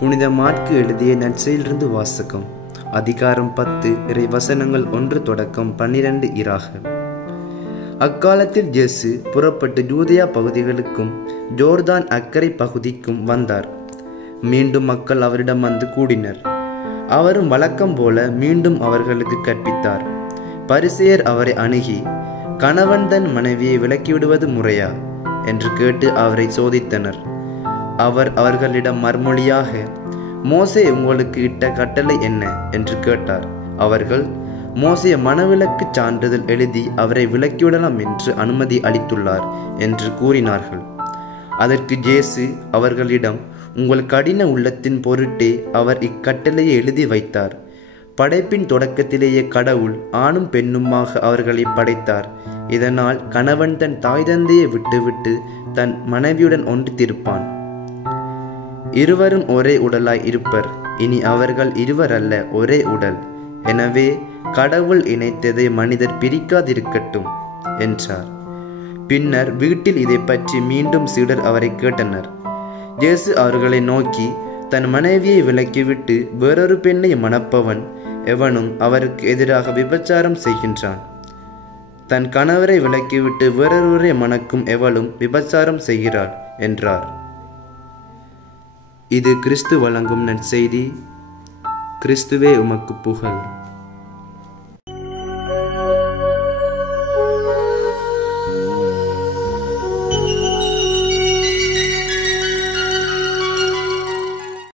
புனித மாற்கு எழுதிய நற்செய்தியிலிருந்து வாசகம். அதிகாரம் 10 இறை வசனங்கள் 1 தொடக்கம் 12 இராக. அக்காலத்தில் இயேசு புறப்பட்டு யூதேயா பகுதிகளுக்கும் ஜோர்தான் அக்கரை பகுதிக்கும் வந்தார். மீண்டும் மக்கள் அவரிடம் வந்து கூடினர். அவரும் வழக்கம் போல மீண்டும் அவர்களுக்கு கற்பித்தார். பரிசேயர் அவரை அணுகி, கணவன் தன் மனைவியை விலக்கிவிடுவது முறையா என்று கேட்டு அவரை சோதித்தனர். அவர் அவர்களிடம் மறுமொழியாக, மோசே உங்களுக்கு இட்ட கட்டளை என்ன என்று கேட்டார். அவர்கள், மோசே மணவிலக்கு சான்றிதழ் எழுதி அவரை விலக்கிவிடலாம் என்று அனுமதி அளித்துள்ளார் என்று கூறினார்கள். அதற்கு இயேசு அவர்களிடம், உங்கள் கடின உள்ளத்தின் பொருட்டே அவர் இக்கட்டளையை எழுதி வைத்தார். படைப்பின் தொடக்கத்திலேயே கடவுள் ஆணும் பெண்ணுமாக அவர்களை படைத்தார். இதனால் கணவன் தன் தாய் தந்தையை விட்டுவிட்டு தன் மனைவியுடன் ஒன்றித்திருப்பான். இருவரும் ஒரே உடலாய் இருப்பர். இனி அவர்கள் இருவர் அல்ல, ஒரே உடல். எனவே கடவுள் இணைத்ததை மனிதர் பிரிக்காதிருக்கட்டும் என்றார். பின்னர் வீட்டில் இதை பற்றி மீண்டும் சீடர் அவரை கேட்டனர். இயேசு அவர்களை நோக்கி, தன் மனைவியை விலக்கிவிட்டு வேறொரு பெண்ணை மணப்பவன் எவனும் அவருக்கு எதிராக விபச்சாரம் செய்கின்றான். தன் கணவரை விலக்கிவிட்டு வேறொருவரை மணக்கும் எவளும் விபச்சாரம் செய்கிறாள் என்றார். இது கிறிஸ்து வழங்கும் நற்செய்தி. கிறிஸ்துவே உமக்கு புகழ்.